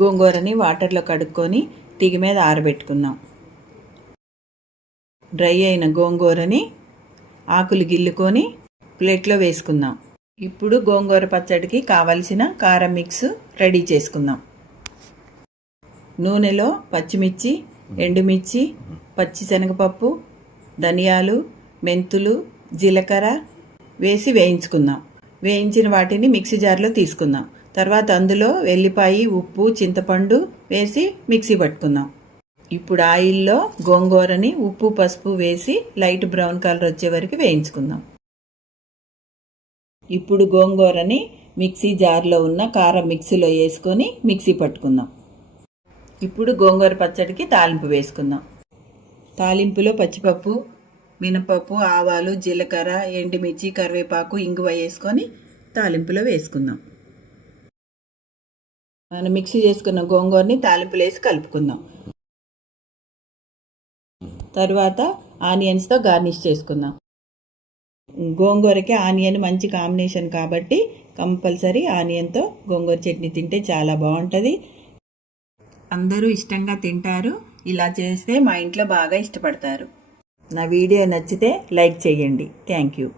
గోంగూరని వాటర్లో కడుక్కొని తిగి మీద ఆరబెట్టుకుందాం. డ్రై అయిన గోంగూరని ఆకులు గిల్లుకొని ప్లేట్లో వేసుకుందాం. ఇప్పుడు గోంగూర పచ్చడికి కావలసిన కారం మిక్స్ రెడీ చేసుకుందాం. నూనెలో పచ్చిమిర్చి ఎండుమిర్చి పచ్చిశనగపప్పు ధనియాలు మెంతులు జీలకర్ర వేసి వేయించుకుందాం. వేయించిన వాటిని మిక్సీ జార్లో తీసుకుందాం. తర్వాత అందులో వెల్లిపాయి ఉప్పు చింతపండు వేసి మిక్సీ పట్టుకుందాం. ఇప్పుడు ఆయిల్లో గోంగూరని ఉప్పు పసుపు వేసి లైట్ బ్రౌన్ కలర్ వచ్చే వరకు వేయించుకుందాం. ఇప్పుడు గోంగూరని మిక్సీ జార్లో ఉన్న కారం మిక్సీలో వేసుకొని మిక్సీ పట్టుకుందాం. ఇప్పుడు గోంగూర పచ్చడికి తాలింపు వేసుకుందాం. తాలింపులో పచ్చిపప్పు మినపప్పు ఆవాలు జీలకర్ర ఎండుమిర్చి కరివేపాకు ఇంగువ వేసుకొని తాలింపులో వేసుకుందాం. మనం మిక్సీ చేసుకున్న గోంగూరని తాలింపులు వేసి కలుపుకుందాం. తరువాత ఆనియన్స్తో గార్నిష్ చేసుకుందాం. గోంగూరకి ఆనియన్ మంచి కాంబినేషన్ కాబట్టి కంపల్సరీ ఆనియన్తో గోంగూర చట్నీ తింటే చాలా బాగుంటుంది. అందరూ ఇష్టంగా తింటారు. ఇలా చేస్తే మా ఇంట్లో బాగా ఇష్టపడతారు. నా వీడియో నచ్చితే లైక్ చేయండి. Thank you.